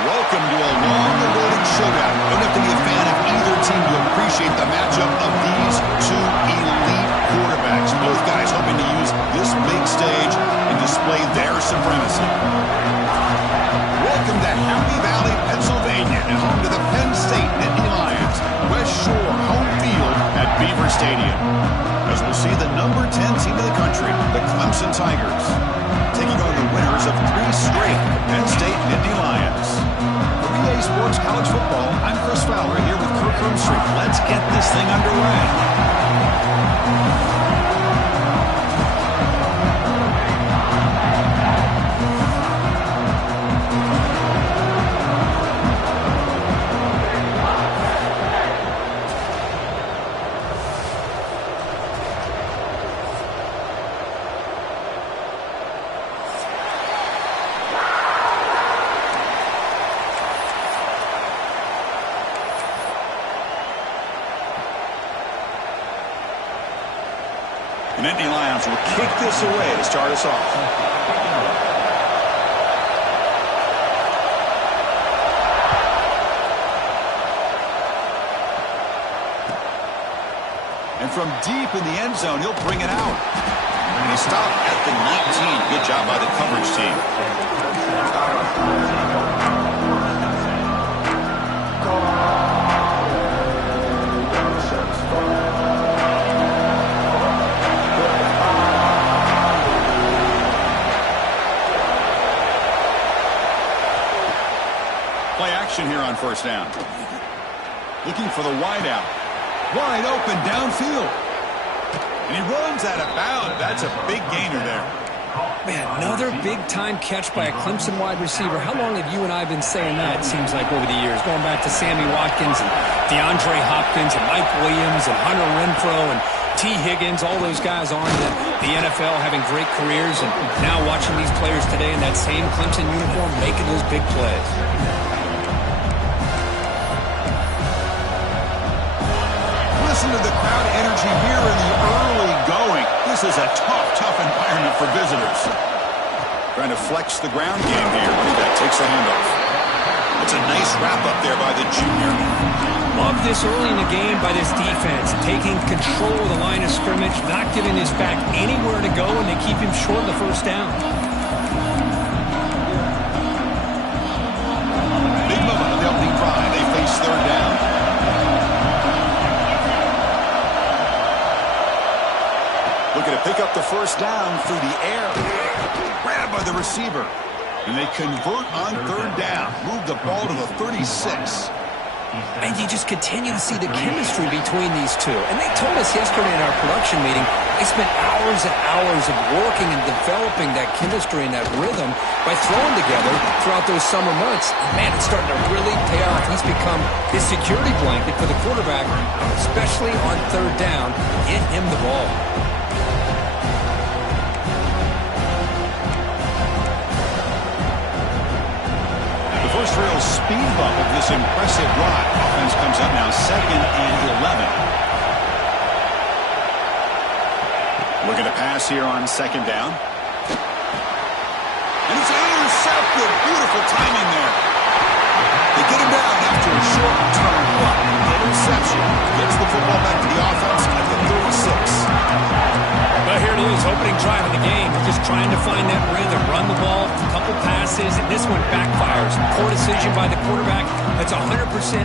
Welcome to a long-awaited showdown. You don't have to be a fan of either team to appreciate the matchup of these two elite quarterbacks. Both guys hoping to use this big stage and display their supremacy. Welcome to Happy Valley, Pennsylvania, and home to the Penn State Nittany Lions. West Shore home field at Beaver Stadium. As we'll see the number 10 team in the country, the Clemson Tigers, taking on the winners of 3 straight Penn State Nittany Lions. For EA Sports College Football, I'm Chris Fowler here with Kirk Rumstreet. Let's get this thing underway. The Nittany Lions will kick this away to start us off. And from deep in the end zone, he'll bring it out. And he stopped at the 19. Good job by the coverage team. Play action here on first down. Looking for the wide out. Wide open downfield. And he runs out of bounds. That's a big gainer there. Man, another big-time catch by a Clemson wide receiver. How long have you and I been saying that, it seems like, over the years? Going back to Sammy Watkins and DeAndre Hopkins and Mike Williams and Hunter Renfrow and T. Higgins, all those guys on the NFL having great careers. And now watching these players today in that same Clemson uniform making those big plays. Listen to the crowd energy here in the early going. This is a tough environment for visitors. Trying to flex the ground game here. Running back takes the handoff. It's a nice wrap-up there by the junior. Love this early in the game by this defense. Taking control of the line of scrimmage, not giving this back anywhere to go, and they keep him short of the first down. Big moment of the opening drive. They face third down. Looking to pick up the first down through the air. Grabbed by the receiver. And they convert on third down. Move the ball to the 36. And you just continue to see the chemistry between these two. And they told us yesterday in our production meeting, they spent hours and hours of working and developing that chemistry and that rhythm by throwing together throughout those summer months. And man, it's starting to really pay off. He's become his security blanket for the quarterback, especially on third down. Get him the ball. First real speed bump of this impressive drive. Offense comes up now 2nd and 11. Looking to pass here on 2nd down. And it's intercepted. Beautiful timing there. They get him down after a short turn. Interception. Gets the football back to the offense at the 36. Well, here it is, opening drive of the game. We're just trying to find that rhythm, run the ball, a couple passes, and this one backfires. Poor decision by the quarterback. That's 100%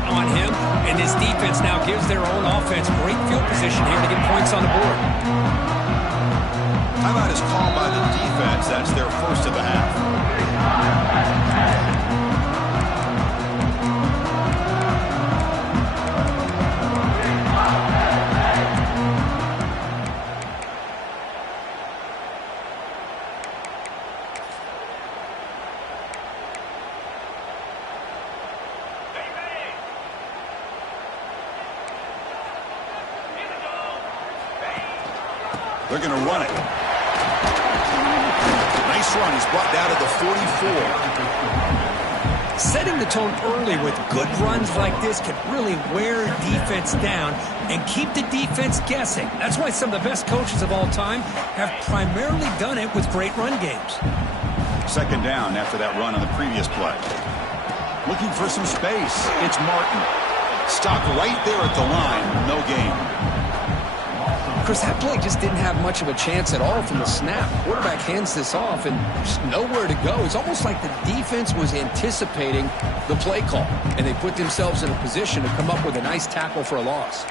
on him, and this defense now gives their own offense great field position here to get points on the board. Timeout is called by the defense. That's their first of the half. They're going to run it. Nice run. He's brought down to the 44. Setting the tone early with good runs like this can really wear defense down and keep the defense guessing. That's why some of the best coaches of all time have primarily done it with great run games. 2nd down after that run on the previous play. Looking for some space. It's Martin. Stopped right there at the line. No gain. Chris, that play just didn't have much of a chance at all from the snap. Quarterback hands this off and just nowhere to go. It's almost like the defense was anticipating the play call, and they put themselves in a position to come up with a nice tackle for a loss.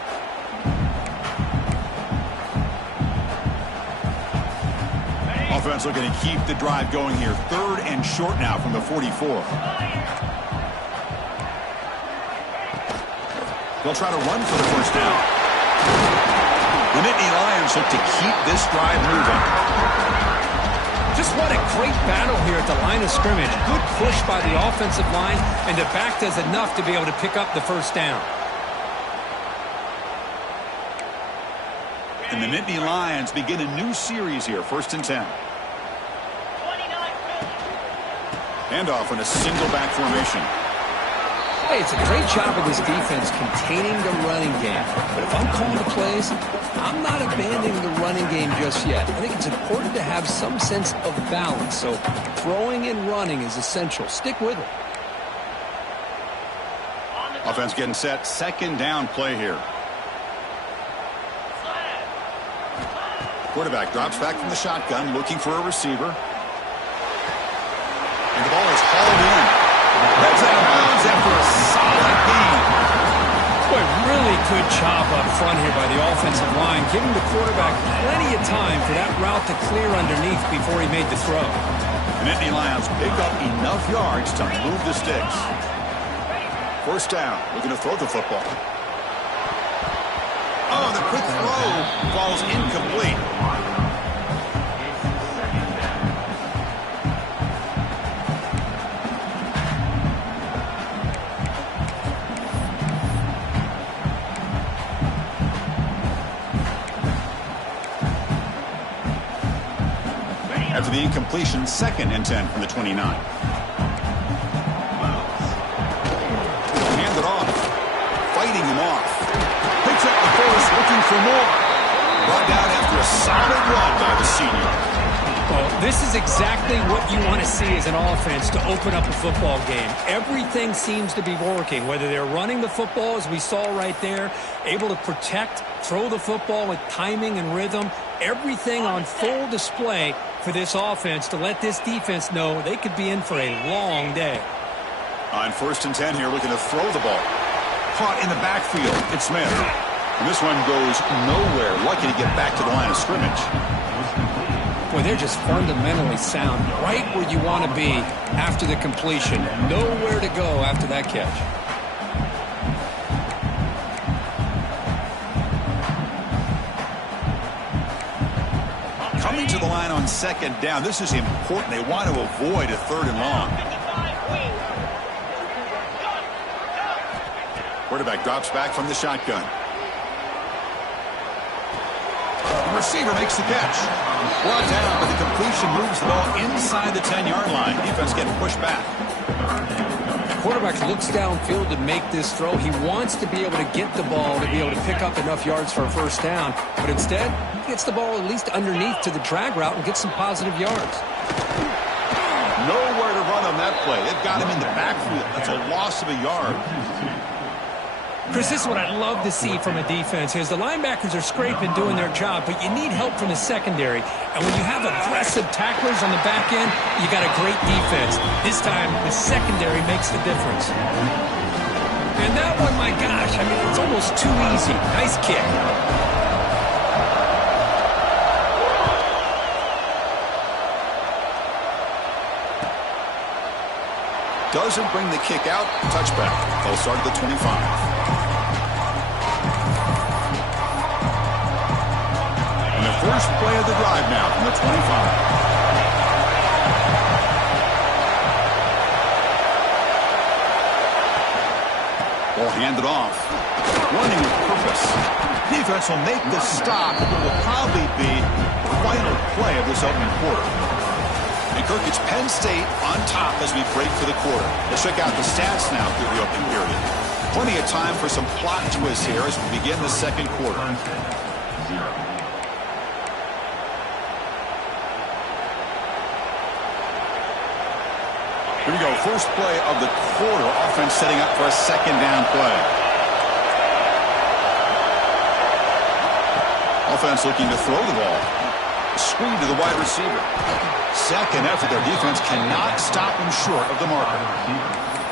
Offense looking to keep the drive going here. 3rd and short now from the 44. They'll try to run for the first down. The Nittany Lions look to keep this drive moving. Just what a great battle here at the line of scrimmage. Good push by the offensive line, and the back does enough to be able to pick up the first down. And the Nittany Lions begin a new series here, 1st and 10. Handoff in a single back formation. Hey, it's a great job of this defense containing the running game. But if I'm calling the plays, I'm not abandoning the running game just yet. I think it's important to have some sense of balance. So throwing and running is essential. Stick with it. Offense getting set. 2nd down play here. Quarterback drops back from the shotgun, looking for a receiver. And the ball is hauled in. That's out of bounds after a solid gain. Boy, really good job up front here by the offensive line, giving the quarterback plenty of time for that route to clear underneath before he made the throw. The Nittany Lions pick up enough yards to move the sticks. 1st down, looking to throw the football. Oh, the quick throw falls incomplete. After the incompletion, 2nd and 10 from the 29. Hand it off. Fighting him off. Picks up the first, looking for more. Brought down after a solid run by the senior. Well, this is exactly what you want to see as an offense to open up a football game. Everything seems to be working, whether they're running the football, as we saw right there, able to protect, throw the football with timing and rhythm, everything on full display for this offense to let this defense know they could be in for a long day. On 1st and 10 here, looking to throw the ball. Caught in the backfield. It's Smith. And this one goes nowhere. Lucky to get back to the line of scrimmage. Boy, they're just fundamentally sound. Right where you want to be after the completion. Nowhere to go after that catch. Coming to the line on 2nd down. This is important. They want to avoid a 3rd and long. Quarterback drops back from the shotgun. The receiver makes the catch. Brought down, but the completion moves the ball inside the 10-yard line. Defense getting pushed back. Quarterback looks downfield to make this throw. He wants to be able to get the ball to be able to pick up enough yards for a first down. But instead, he gets the ball at least underneath to the drag route and gets some positive yards. Nowhere to run on that play. It got him in the backfield. That's a loss of a yard. Chris, this is what I'd love to see from a defense is the linebackers are scraping, doing their job, but you need help from the secondary. And when you have aggressive tacklers on the back end, you got a great defense. This time, the secondary makes the difference. And that one, my gosh, I mean, it's almost too easy. Nice kick. Doesn't bring the kick out. Touchback. They'll start at the 25. First play of the drive now from the 25. Ball handed off. Running with purpose. Defense will make the stop. It will probably be the final play of this opening quarter. And Kirk, it's Penn State on top as we break for the quarter. Let's check out the stats now through the opening period. Plenty of time for some plot twists here as we begin the second quarter. Here we go. First play of the quarter. Offense setting up for a second down play. Offense looking to throw the ball. Screen to the wide receiver. Second effort. Their defense cannot stop him short of the marker.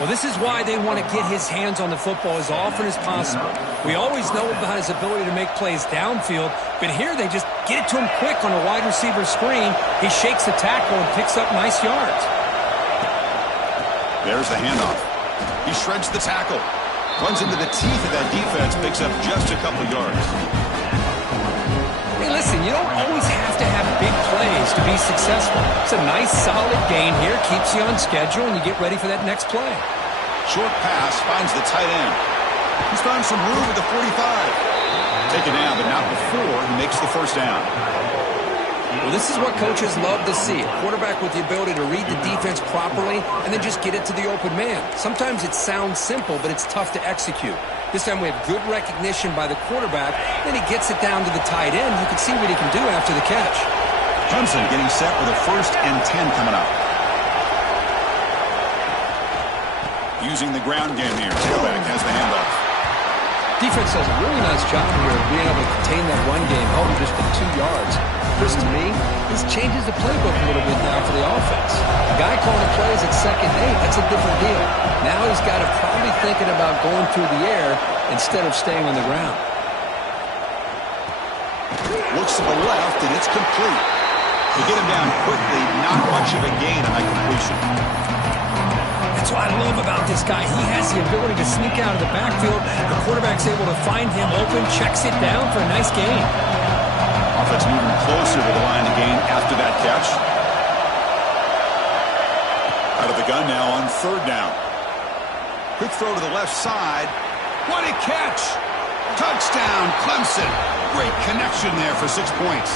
Well, this is why they want to get his hands on the football as often as possible. We always know about his ability to make plays downfield, but here they just get it to him quick on a wide receiver screen. He shakes the tackle and picks up nice yards. There's the handoff. He shreds the tackle. Runs into the teeth of that defense, picks up just a couple yards. Hey, listen, you don't always have to have big plays to be successful. It's a nice, solid gain here, keeps you on schedule, and you get ready for that next play. Short pass finds the tight end. He's found some room at the 45. Taken down, but not before he makes the first down. Well, this is what coaches love to see. A quarterback with the ability to read the defense properly and then just get it to the open man. Sometimes it sounds simple, but it's tough to execute. This time we have good recognition by the quarterback. Then he gets it down to the tight end. You can see what he can do after the catch. Clemson getting set with a 1st and 10 coming up. Using the ground game here. Tailback has the handoff. Defense does a really nice job here of being able to contain that run game, held him just for 2 yards. Chris, to me, this changes the playbook a little bit now for the offense. The guy calling the plays at 2nd and 8, that's a different deal. Now he's got to probably thinking about going through the air instead of staying on the ground. Looks to the left, and it's complete. To get him down quickly, not much of a gain on that completion. That's what I love about this guy. He has the ability to sneak out of the backfield. The quarterback's able to find him open, checks it down for a nice gain. Offense moving closer to the line to gain after that catch. Out of the gun now on 3rd down. Quick throw to the left side. What a catch! Touchdown, Clemson. Great connection there for 6 points.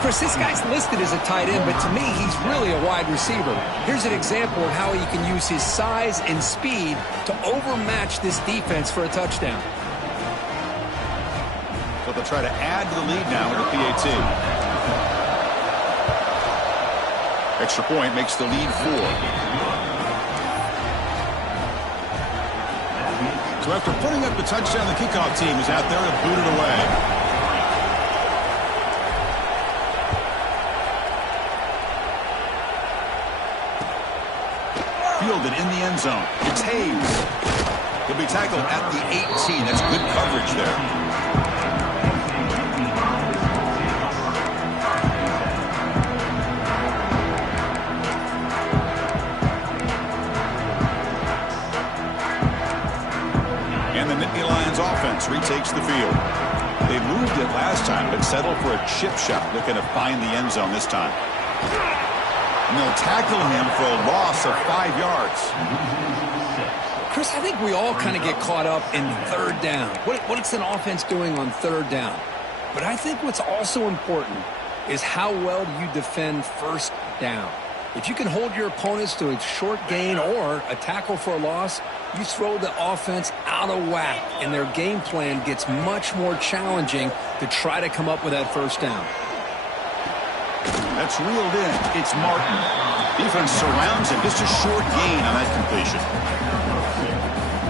Chris, this guy's listed as a tight end, but to me, he's really a wide receiver. Here's an example of how he can use his size and speed to overmatch this defense for a touchdown. So they'll try to add to the lead now with the PAT. Extra point makes the lead 4. So after putting up the touchdown, the kickoff team is out there to boot it away. Fielded in the end zone. It's Hayes. He'll be tackled at the 18. That's good coverage there. And the Nittany Lions offense retakes the field. They moved it last time, but settled for a chip shot, looking to find the end zone this time. And they'll tackle him for a loss of 5 yards. Chris, I think we all kind of get caught up in 3rd down. What's an offense doing on 3rd down? But I think what's also important is how well do you defend 1st down. If you can hold your opponents to a short gain or a tackle for a loss, you throw the offense out of whack, and their game plan gets much more challenging to try to come up with that 1st down. That's reeled in. It's Martin. Defense surrounds him. Just a short gain on that completion.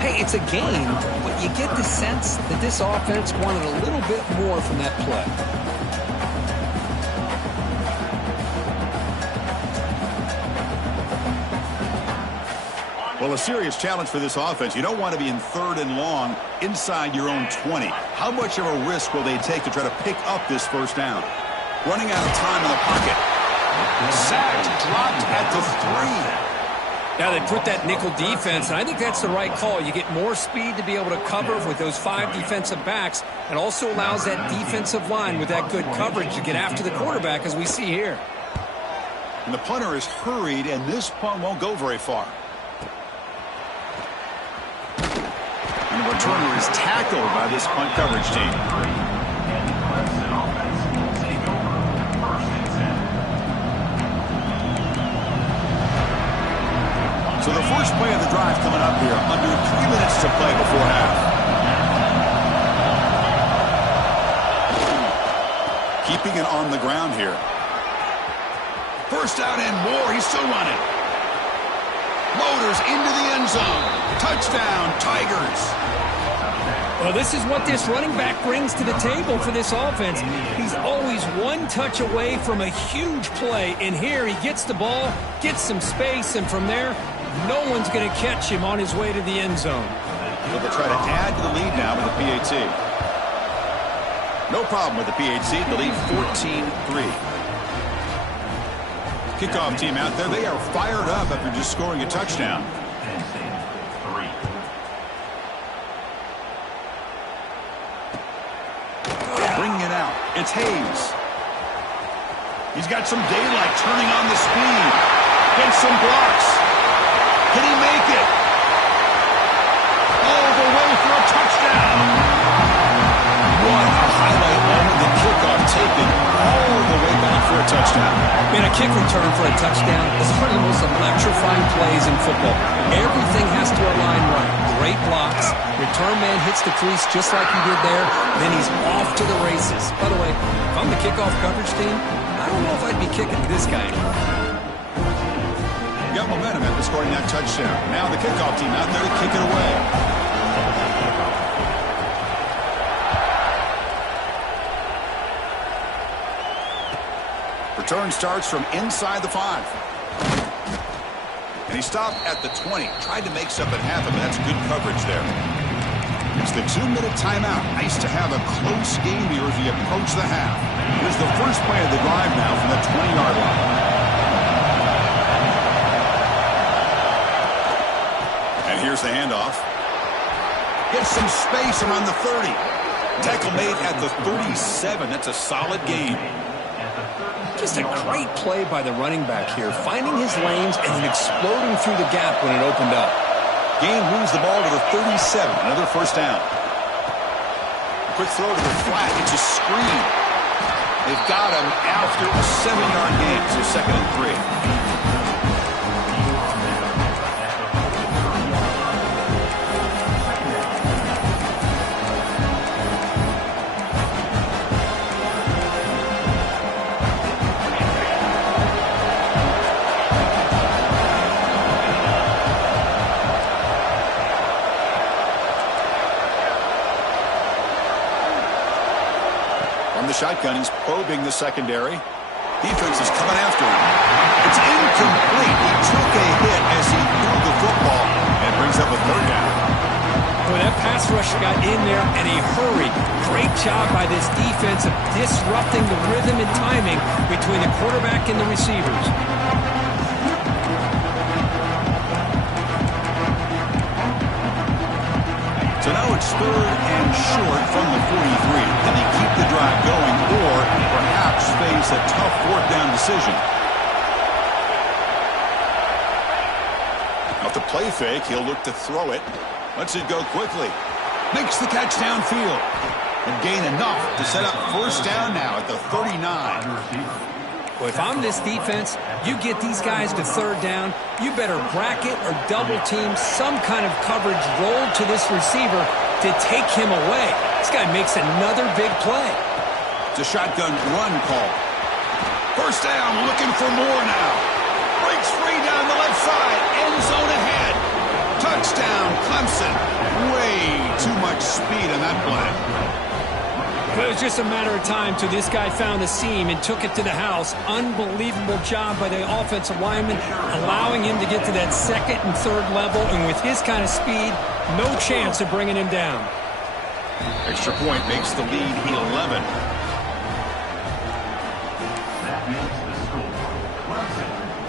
Hey, it's a gain, but you get the sense that this offense wanted a little bit more from that play. Well, a serious challenge for this offense. You don't want to be in 3rd and long inside your own 20. How much of a risk will they take to try to pick up this 1st down? Running out of time in the pocket. Sacked, dropped at the 3. Now they put that nickel defense, and I think that's the right call. You get more speed to be able to cover with those 5 defensive backs, and also allows that defensive line with that good coverage to get after the quarterback, as we see here. And the punter is hurried, and this punt won't go very far. And the returner is tackled by this punt coverage team. So the first play of the drive coming up here, under 3 minutes to play before half. Keeping it on the ground here. First down and more. He's still running. fires into the end zone. Touchdown, Tigers. Well, this is what this running back brings to the table for this offense. He's always one touch away from a huge play. And here he gets the ball, gets some space, and from there, no one's going to catch him on his way to the end zone. So they'll try to add to the lead now with the PAT. No problem with the PAT. The lead 14-3. Kickoff team out there. They are fired up after just scoring a touchdown. Bringing it out. It's Hayes. He's got some daylight turning on the speed. Gets some blocks. Can he make it? All the way for a touchdown. What a highlight moment. The kickoff taken all the way back for a touchdown. Man, a kick return for a touchdown is one of the most electrifying plays in football. Everything has to align right. Great blocks. Return man hits the crease just like he did there. Then he's off to the races. By the way, if I'm the kickoff coverage team, I don't know if I'd be kicking this guy anymore. Got momentum after scoring that touchdown. Now the kickoff team out there to kick it away. Return starts from inside the 5. And he stopped at the 20. Tried to make something happen, but that's good coverage there. It's the 2-minute timeout. Nice to have a close game here as we approach the half. Here's the first play of the drive now from the 20-yard line. And here's the handoff. Gets some space around the 30. Tackle made at the 37. That's a solid game. Just a great play by the running back here, finding his lanes and then exploding through the gap when it opened up. Gain moves the ball to the 37. Another first down. A quick throw to the flat. It's a screen. They've got him after a 7-yard gain. So 2nd and 3. Shotgun, he's probing the secondary. Defense is coming after him. It's incomplete. He took a hit as he threw the football and brings up a 3rd down. Boy, that pass rush got in there in a hurry. Great job by this defense of disrupting the rhythm and timing between the quarterback and the receivers. So now it's 3rd and short from the 43. Can they keep the drive going or perhaps face a tough 4th down decision? Off the play fake, he'll look to throw it. Lets it go quickly. Makes the catch downfield. And gain enough to set up 1st down now at the 39. Well, if I'm this defense, you get these guys to 3rd down, you better bracket or double team some kind of coverage roll to this receiver to take him away. This guy makes another big play. It's a shotgun run call. 1st down, looking for more now. Breaks free down the left side. End zone ahead. Touchdown, Clemson. Way too much speed on that play. It was just a matter of time till this guy found the seam and took it to the house. Unbelievable job by the offensive lineman, allowing him to get to that 2nd and 3rd level. And with his kind of speed, no chance of bringing him down. Extra point makes the lead 11.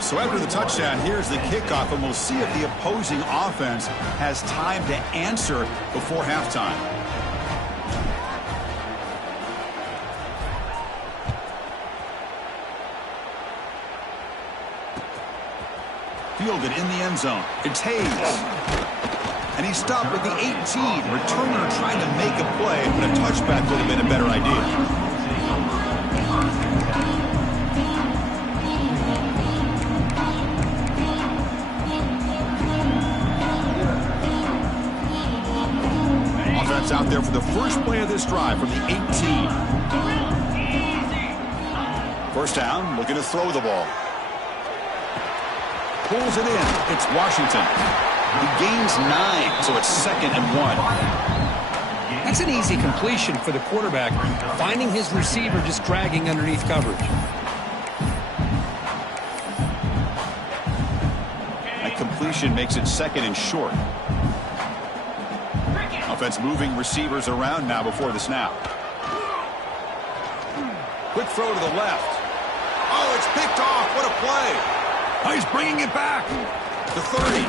So after the touchdown, here's the kickoff, and we'll see if the opposing offense has time to answer before halftime. Fielded in the end zone. It's Hayes. And he stopped at the 18. Returner trying to make a play, but a touchback would have been a better idea. Offense out there for the first play of this drive from the 18. 1st down, looking to throw the ball. pulls it in. It's Washington. He gains 9, so it's 2nd and 1. That's an easy completion for the quarterback, finding his receiver just dragging underneath coverage. That completion makes it 2nd and short. Offense moving receivers around now before the snap. Quick throw to the left. Oh, it's picked off. What a play. Oh, he's bringing it back to 30.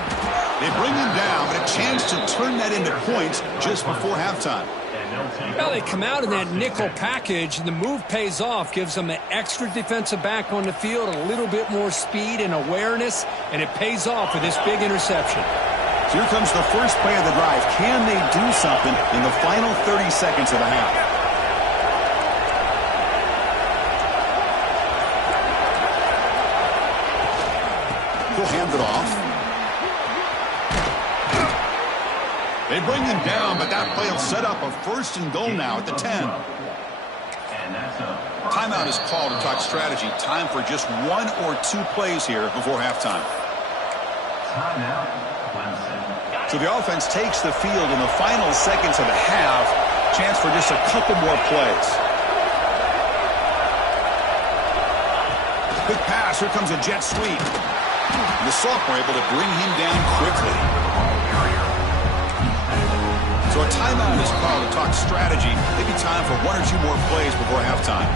They bring him down, but a chance to turn that into points just before halftime. Well, they come out in that nickel package, and the move pays off, gives them an extra defensive back on the field, a little bit more speed and awareness, and it pays off with this big interception. So here comes the first play of the drive. Can they do something in the final 30 seconds of the half? He'll hand it off. They bring him down, but that play will set up a 1st and goal now at the 10. Timeout is called to talk strategy. Time for just 1 or 2 plays here before halftime. So the offense takes the field in the final seconds of the half. Chance for just a couple more plays. Quick pass. Here comes a jet sweep. And the Sophomore able to bring him down quickly. So a timeout is called to talk strategy. Maybe time for 1 or 2 more plays before halftime.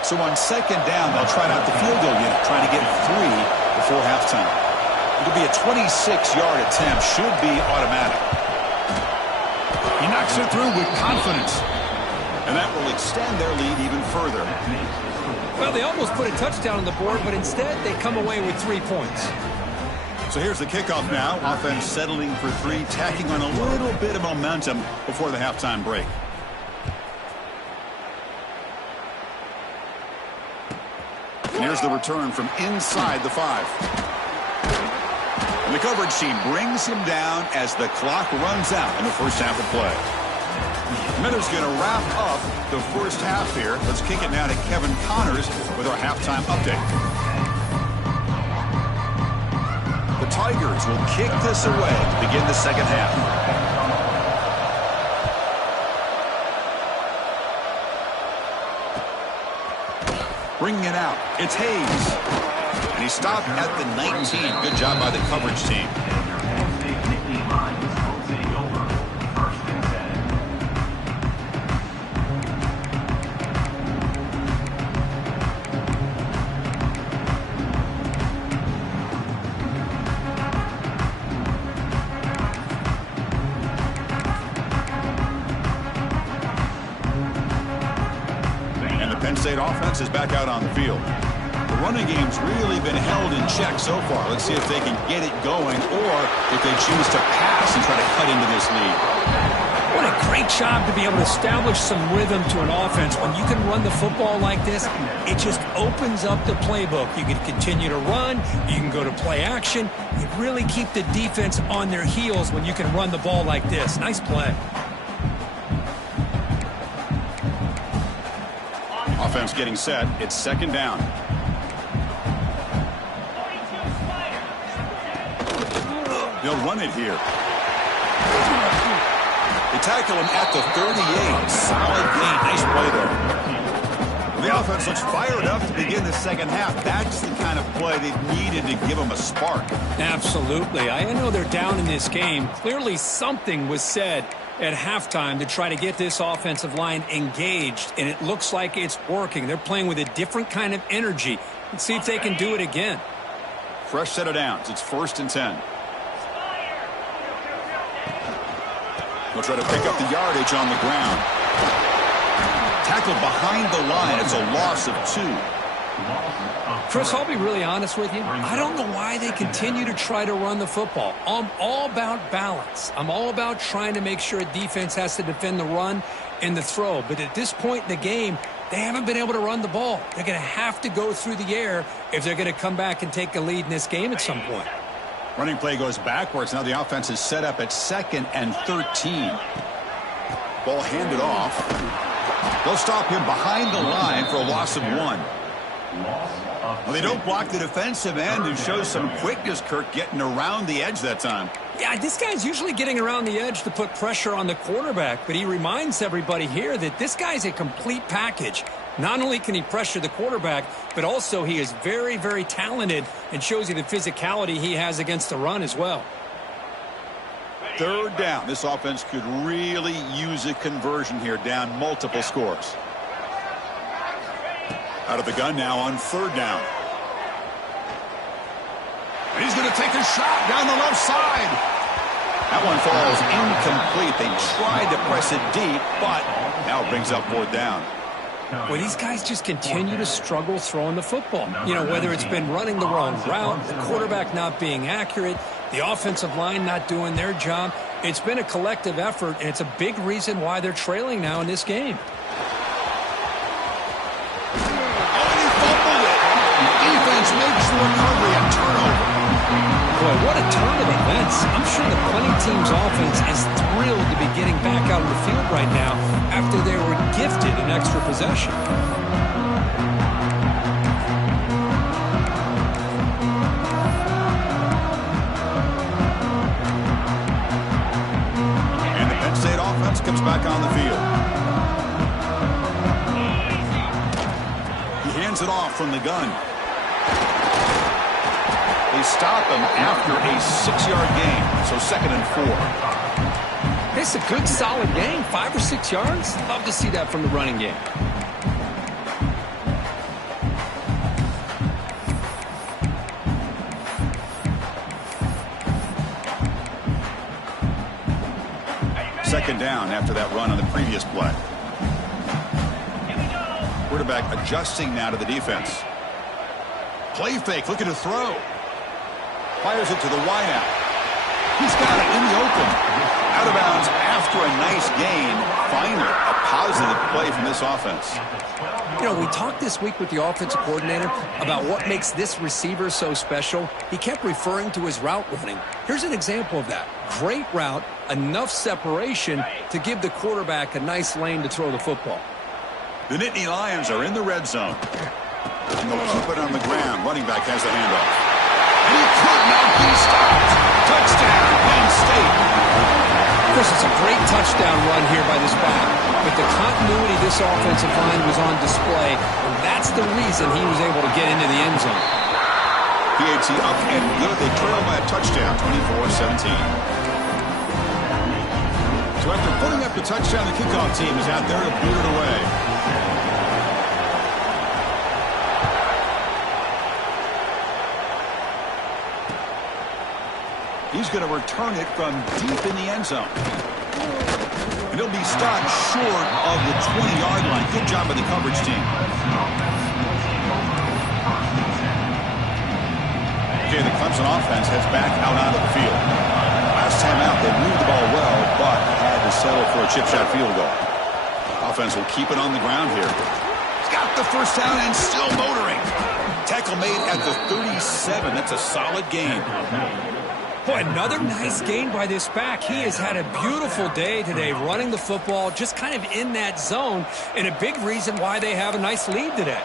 So on 2nd down, they'll try out the field goal unit, trying to get 3 before halftime. It'll be a 26-yard attempt. Should be automatic. He knocks it through with confidence. And that will extend their lead even further. Well, they almost put a touchdown on the board, but instead they come away with 3 points. So here's the kickoff now. Offense settling for 3, tacking on a little bit of momentum before the halftime break. And here's the return from inside the 5. And the coverage team brings him down as the clock runs out in the first half of play. Miller's going to wrap up the first half here. Let's kick it now to Kevin Connors with our halftime update. The Tigers will kick this away to begin the second half. Bringing it out, it's Hayes. And he stopped at the 19. Good job by the coverage team. Penn State offense is back out on the field. The running game's really been held in check so far. Let's see if they can get it going or if they choose to pass and try to cut into this lead. What a great job to be able to establish some rhythm to an offense. When you can run the football like this, it just opens up the playbook. You can continue to run. You can go to play action. You really keep the defense on their heels when you can run the ball like this. Nice play. Offense getting set. It's 2nd down. They'll run it here. They tackle him at the 38. Solid gain. Nice play there. The offense looks fired up to begin the second half. That's the kind of play they needed to give them a spark. Absolutely. I know they're down in this game. Clearly something was said at halftime to try to get this offensive line engaged, and it looks like it's working. They're playing with a different kind of energy. Let's see if they can do it again. Fresh set of downs. It's 1st and 10. They'll try to pick up the yardage on the ground. Tackled behind the line. It's a loss of 2. Chris, I'll be really honest with you. I don't know why they continue to try to run the football. I'm all about balance. I'm all about trying to make sure a defense has to defend the run and the throw. But at this point in the game, they haven't been able to run the ball. They're going to have to go through the air if they're going to come back and take a lead in this game at some point. Running play goes backwards. Now the offense is set up at 2nd and 13. Ball handed off. They'll stop him behind the line for a loss of 1. Well, they don't block the defensive end and show some quickness, Kirk, getting around the edge that time. Yeah, this guy's usually getting around the edge to put pressure on the quarterback, but he reminds everybody here that this guy's a complete package. Not only can he pressure the quarterback, but also he is very, very talented and shows you the physicality he has against the run as well. 3rd down. This offense could really use a conversion here, down multiple scores. Out of the gun now on 3rd down. And he's going to take a shot down the left side. That one falls incomplete. They tried to press it deep, but now it brings up 4th down. Well, these guys just continue to struggle throwing the football. You know, whether it's been running the wrong route, the quarterback not being accurate, the offensive line not doing their job. It's been a collective effort, and it's a big reason why they're trailing now in this game. Oh, and he fumbled it. The defense makes the recovery a turnover. Boy, what a turn of events. I'm sure the punting team's offense is thrilled to be getting back out on the field right now after they were gifted an extra possession. And the Penn State offense comes back on the field. He hands it off from the gun. They stop him after a 6-yard gain, so 2nd and 4. It's a good, solid game, 5 or 6 yards. Love to see that from the running game. Second down after that run on the previous play. Quarterback adjusting now to the defense. Play fake, looking to throw. Fires it to the wideout. He's got it in the open. Out of bounds after a nice gain. Finally, a positive play from this offense. You know, we talked this week with the offensive coordinator about what makes this receiver so special. He kept referring to his route running. Here's an example of that. Great route, enough separation to give the quarterback a nice lane to throw the football. The Nittany Lions are in the red zone. And they'll keep it on the ground. Running back has the handoff. And he could not be stopped. Touchdown, Penn State. Of course, it's a great touchdown run here by this back, but the continuity of this offensive line was on display, and that's the reason he was able to get into the end zone. PAT up and good. They trail by a touchdown, 24-17. So after putting up the touchdown, the kickoff team is out there to boot it away. He's going to return it from deep in the end zone. And he'll be stopped short of the 20-yard line. Good job by the coverage team. Okay, the Clemson offense heads back out onto the field. Last time out, they moved the ball well, but had to settle for a chip shot field goal. Offense will keep it on the ground here. He's got the first down and still motoring. Tackle made at the 37. That's a solid gain. Boy, another nice gain by this back. He has had a beautiful day today running the football, just kind of in that zone, and a big reason why they have a nice lead today.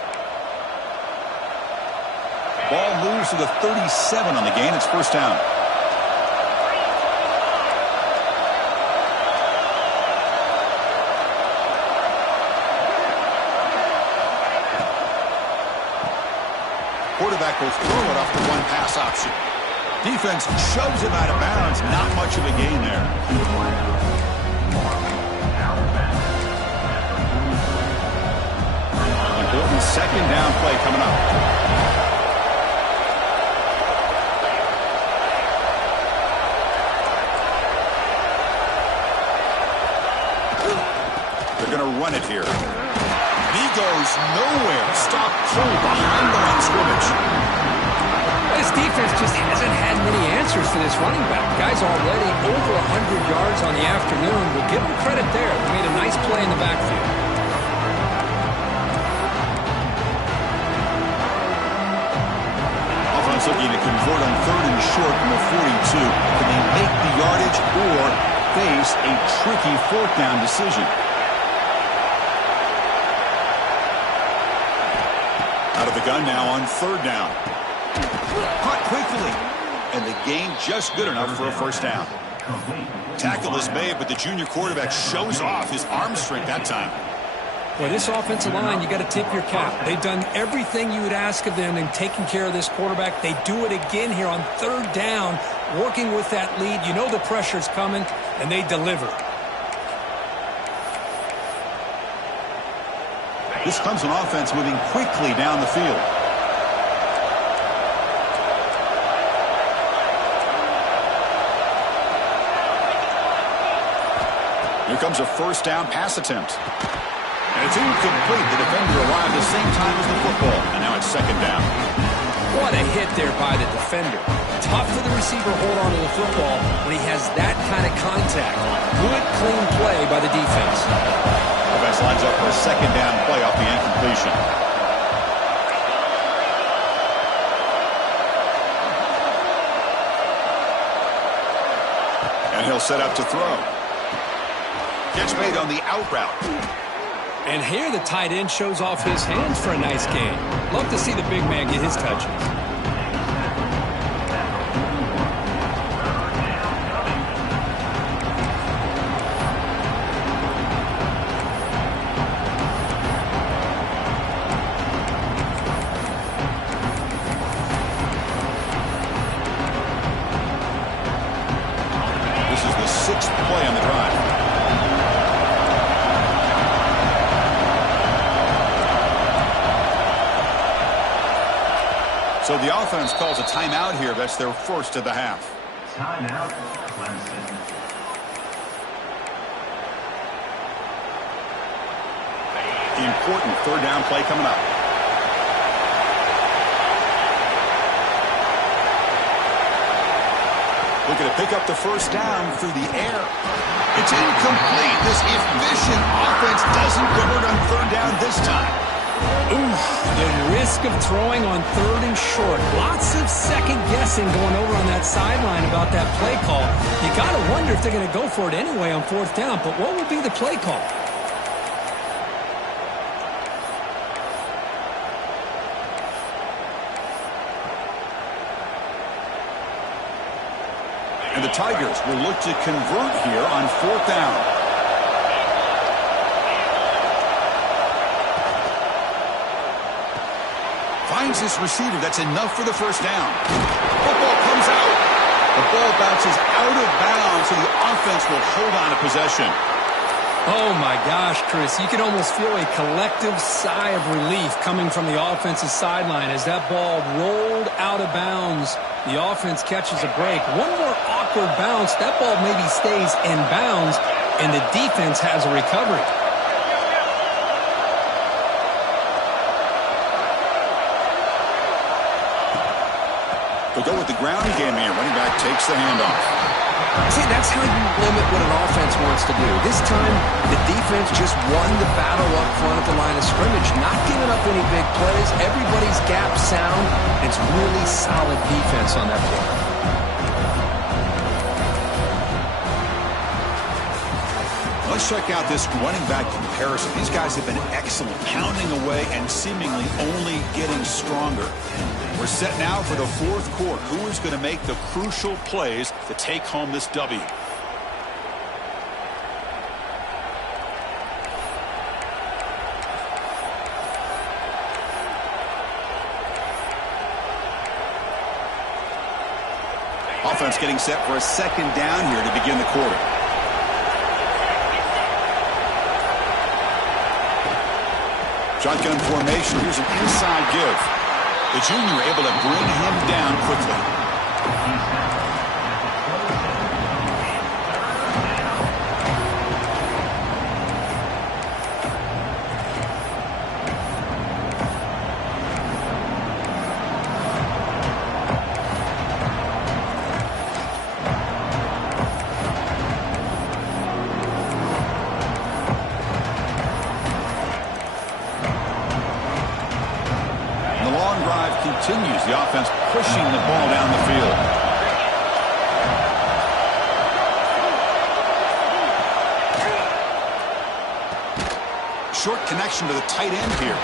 Ball moves to the 37 on the gain. It's first down. Quarterback will throw it off the one pass option. Defense shoves him out of bounds. Not much of a gain there. Important second down play coming up. They're going to run it here. And he goes nowhere. Stop cold behind the line of scrimmage. This defense just hasn't had many answers for this running back. Guy's already over 100 yards on the afternoon. We'll give him credit there. He made a nice play in the backfield. Offense looking to convert on 3rd and short from the 42. Can they make the yardage or face a tricky 4th down decision? Out of the gun now on third down. Caught quickly. And the gain just good enough for a first down. Tackle is made, but the junior quarterback shows off his arm strength that time. Well, this offensive line, you got to tip your cap. They've done everything you would ask of them in taking care of this quarterback. They do it again here on third down, working with that lead. You know the pressure's coming, and they deliver. This Clemson offense moving quickly down the field. Here comes a first down pass attempt. And it's incomplete. The defender arrived at the same time as the football. And now it's second down. What a hit there by the defender. Tough for the receiver to hold on to the football when he has that kind of contact. Good, clean play by the defense. Offense lines up for a second down play off the incompletion. And he'll set up to throw. Gets made on the out route. And here the tight end shows off his hands for a nice game. Love to see the big man get his touches. This is the sixth play on the drive. So the offense calls a timeout here. That's their first of the half. Timeout, Clemson. The important third down play coming up. Looking to pick up the first down through the air. It's incomplete. This efficient offense doesn't convert on third down this time. Oof, the risk of throwing on third and short. Lots of second guessing going over on that sideline about that play call. You got to wonder if they're going to go for it anyway on fourth down, but what would be the play call? And the Tigers will look to convert here on fourth down. Finds his receiver. That's enough for the first down. Football comes out. The ball bounces out of bounds, so the offense will hold on to possession. Oh, my gosh, Chris. You can almost feel a collective sigh of relief coming from the offensive sideline as that ball rolled out of bounds. The offense catches a break. One more awkward bounce. That ball maybe stays in bounds, and the defense has a recovery. They'll go with the ground game here. Running back takes the handoff. See, that's how you limit what an offense wants to do. This time, the defense just won the battle up front at the line of scrimmage, not giving up any big plays. Everybody's gap sound. It's really solid defense on that play. Let's check out this running back comparison. These guys have been excellent, pounding away and seemingly only getting stronger. We're set now for the fourth quarter. Who is going to make the crucial plays to take home this W? Offense getting set for a second down here to begin the quarter. Shotgun formation. Here's an inside give. The junior able to bring him down quickly. Continues the offense pushing the ball down the field. Short connection to the tight end here.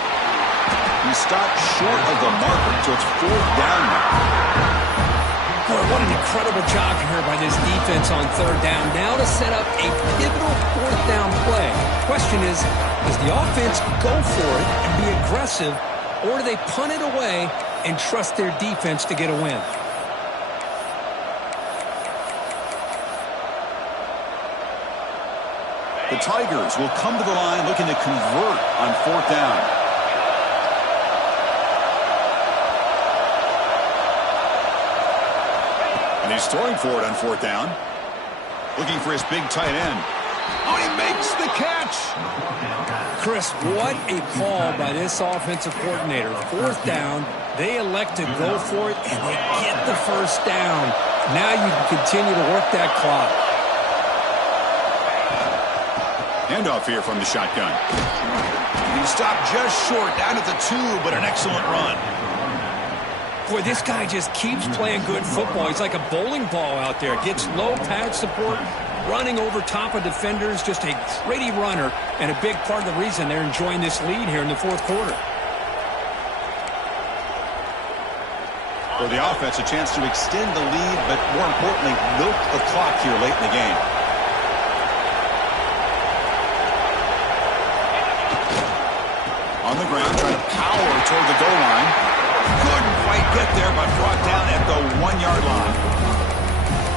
He's stopped short of the marker, so it's 4th down now. Boy, what an incredible job here by this defense on 3rd down. Now to set up a pivotal 4th down play. Question is, does the offense go for it and be aggressive, or do they punt it away and trust their defense to get a win? The Tigers will come to the line looking to convert on 4th down. And he's throwing for it on 4th down. Looking for his big tight end. Oh, he makes the catch. Chris, what a call by this offensive coordinator. 4th down, they elect to go for it, and they get the 1st down. Now you can continue to work that clock. Handoff here from the shotgun. He stopped just short, down at the 2, but an excellent run. Boy, this guy just keeps playing good football. He's like a bowling ball out there. Gets low pad support, running over top of defenders. Just a gritty runner, and a big part of the reason they're enjoying this lead here in the 4th quarter. For the offense, a chance to extend the lead, but more importantly, milk the clock here late in the game. On the ground, trying to power toward the goal line. Couldn't quite get there, but brought down at the 1-yard line.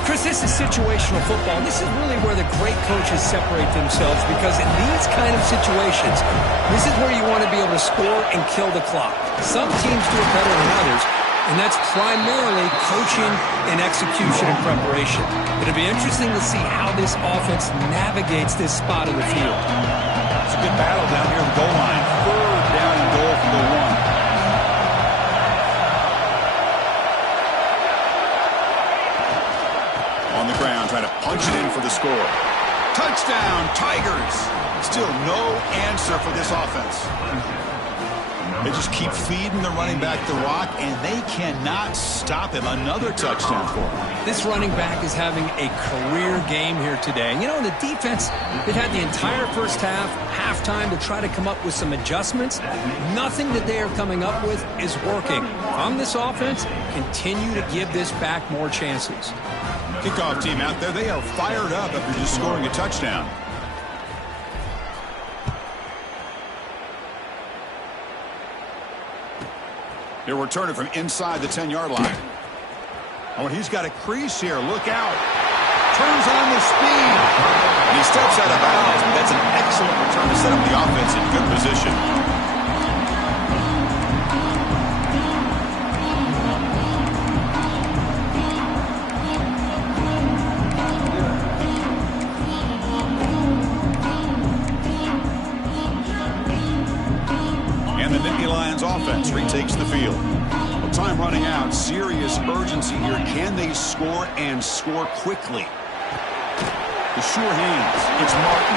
Chris, this is situational football. This is really where the great coaches separate themselves, because in these kind of situations, this is where you want to be able to score and kill the clock. Some teams do it better than others, and that's primarily coaching and execution and preparation. It'll be interesting to see how this offense navigates this spot of the field. It's a good battle down here on the goal line. 3rd down and goal from the 1. On the ground, trying to punch it in for the score. Touchdown, Tigers! Still no answer for this offense. They just keep feeding the running back the rock, and they cannot stop him. Another touchdown for him. This running back is having a career game here today. You know, the defense, they've had the entire first half, halftime, to try to come up with some adjustments. Nothing that they are coming up with is working. From this offense, continue to give this back more chances. Kickoff team out there, they are fired up after just scoring a touchdown. He'll return it from inside the 10-yard line. Oh, and he's got a crease here. Look out. Turns on the speed. And he steps out of bounds. That's an excellent return to set up the offense in good position. Offense retakes the field. With time running out, serious urgency here. Can they score and score quickly? The sure hands. It's Martin.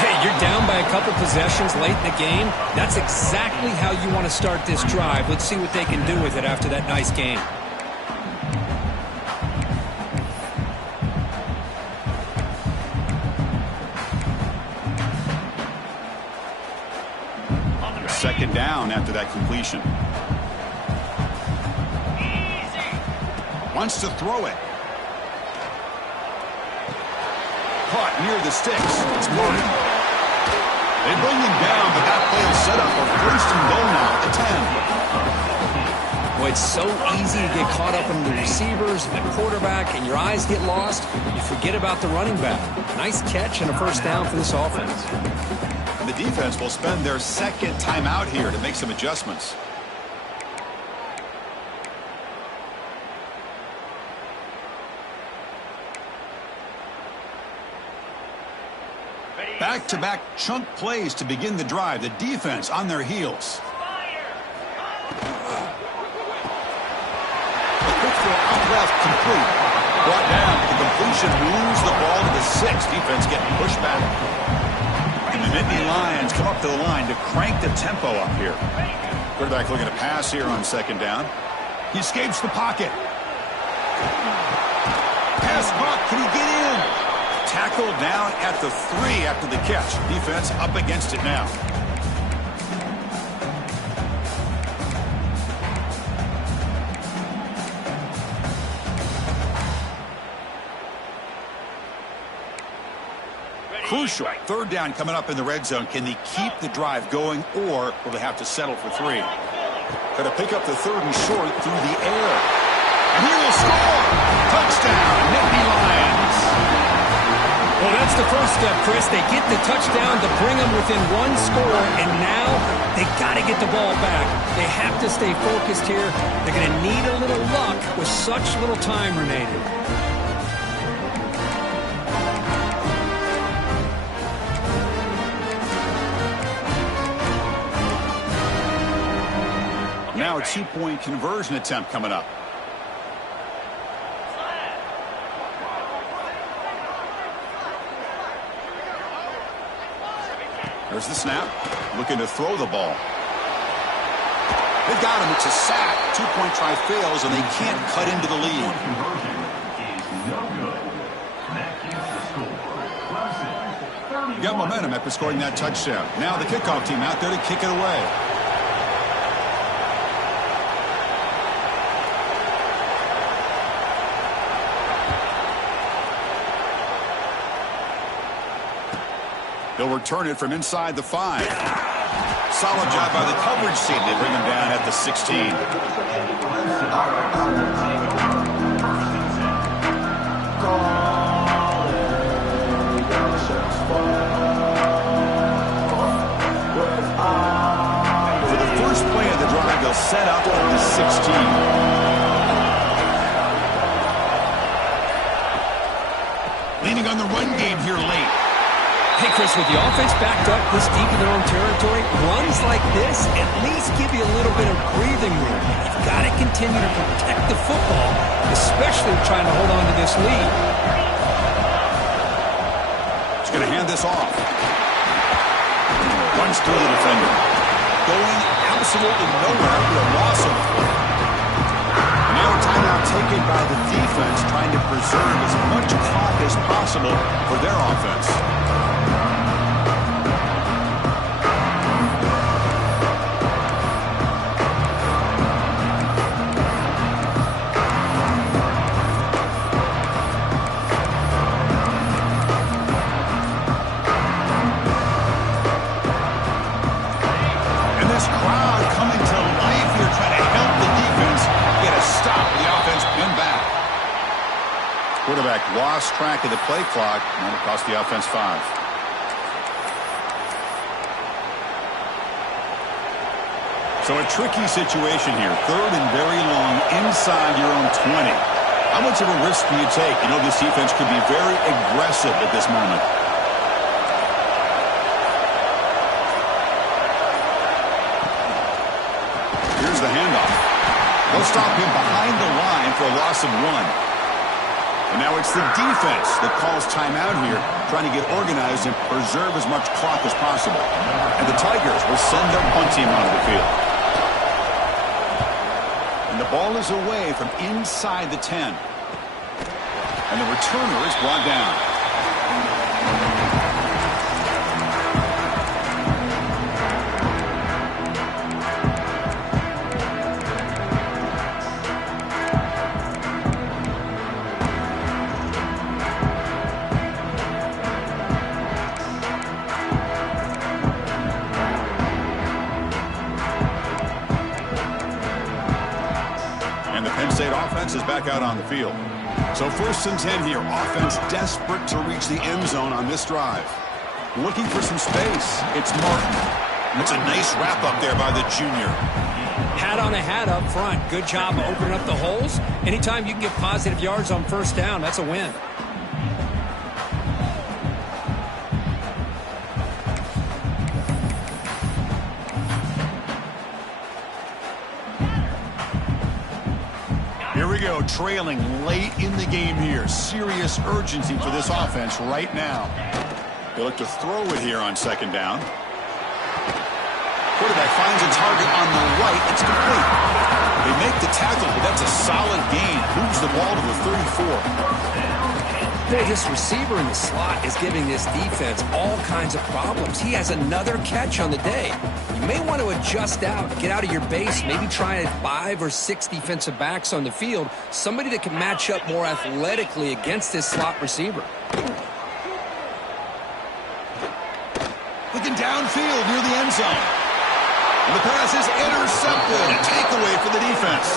Hey, you're down by a couple possessions late in the game. That's exactly how you want to start this drive. Let's see what they can do with it after that nice game. Second down after that completion. Wants to throw it. Caught near the sticks. It's Martin. They bring him down, but that play will set up a 1st and goal now at the 10. Boy, it's so easy to get caught up in the receivers and the quarterback, and your eyes get lost. You forget about the running back. Nice catch and a 1st down for this offense. And the defense will spend their 2nd timeout here to make some adjustments. Back-to-back chunk plays to begin the drive. The defense on their heels. The quick throw out left, complete. Brought down. The completion moves the ball to the 6. Defense getting pushed back. And the Nittany Lions come up to the line to crank the tempo up here. Quarterback looking to pass here on 2nd down. He escapes the pocket. Pass caught. Can he get in? Tackled down at the 3 after the catch. Defense up against it now. crucial. Third down coming up in the red zone. Can they keep the drive going, or will they have to settle for 3? Going to pick up the 3rd and short through the air. And he will score! Touchdown, Nittany Lions! Well, that's the first step, Chris. They get the touchdown to bring them within 1 score, and now they got to get the ball back. They have to stay focused here. They're going to need a little luck with such little time remaining. Now a 2-point conversion attempt coming up. There's the snap. Looking to throw the ball. They've got him. It's a sack. 2-point try fails, and they can't cut into the lead. Conversion is no good. That keeps the score. Clemson, You got momentum after scoring that touchdown. Now the kickoff team out there to kick it away. They'll return it from inside the 5. Solid job by the coverage team. They bring him down at the 16. For the first play of the drive, they'll set up at the 16. Leaning on the run game here late. Hey, Chris, with the offense backed up this deep in their own territory, runs like this at least give you a little bit of breathing room. You've got to continue to protect the football, especially trying to hold on to this lead. He's going to hand this off. Runs through the defender. Going absolutely nowhere for a loss of 4. And now a timeout taken by the defense, trying to preserve as much clock as possible for their offense. Quarterback lost track of the play clock, and it cost the offense 5. So a tricky situation here. 3rd and very long inside your own 20. How much of a risk do you take? You know this defense could be very aggressive at this moment. Here's the handoff. They'll stop him behind the line for a loss of 1. And now it's the defense that calls timeout here, trying to get organized and preserve as much clock as possible. And the Tigers will send their punt team onto the field. And the ball is away from inside the 10. And the returner is brought down. Is back out on the field. So 1st and 10 here. Offense desperate to reach the end zone on this drive. Looking for some space. It's Martin. It's a nice wrap up there by the junior. Hat on a hat up front. Good job opening up the holes. Anytime you can get positive yards on 1st down, that's a win. Here we go, trailing late in the game here. Serious urgency for this offense right now. They look to throw it here on 2nd down. Quarterback finds a target on the right. It's complete. They make the tackle, but that's a solid gain. Moves the ball to the 34. Boy, this receiver in the slot is giving this defense all kinds of problems. He has another catch on the day. You may want to adjust out, get out of your base, maybe try 5 or 6 defensive backs on the field, somebody that can match up more athletically against this slot receiver. downfield near the end zone. And the pass is intercepted. A takeaway for the defense.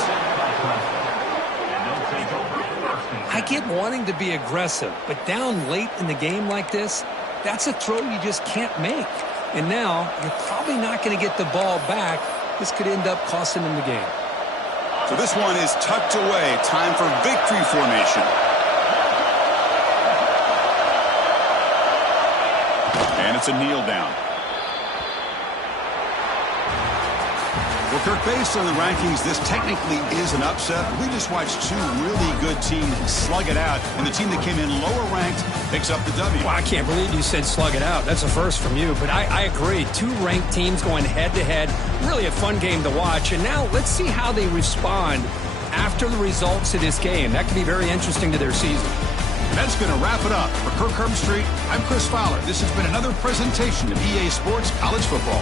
I get wanting to be aggressive, but down late in the game like this, that's a throw you just can't make. And now you're probably not going to get the ball back. This could end up costing them the game. So this one is tucked away. Time for victory formation. And it's a kneel down. Well, Kirk, based on the rankings, this technically is an upset. We just watched two really good teams slug it out, and the team that came in lower ranked picks up the W. Well, I can't believe you said slug it out. That's a first from you, but I agree. Two ranked teams going head-to-head. Really a fun game to watch. And now let's see how they respond after the results of this game. That could be very interesting to their season. That's going to wrap it up. For Kirk Herbstreit, I'm Chris Fowler. This has been another presentation of EA Sports College Football.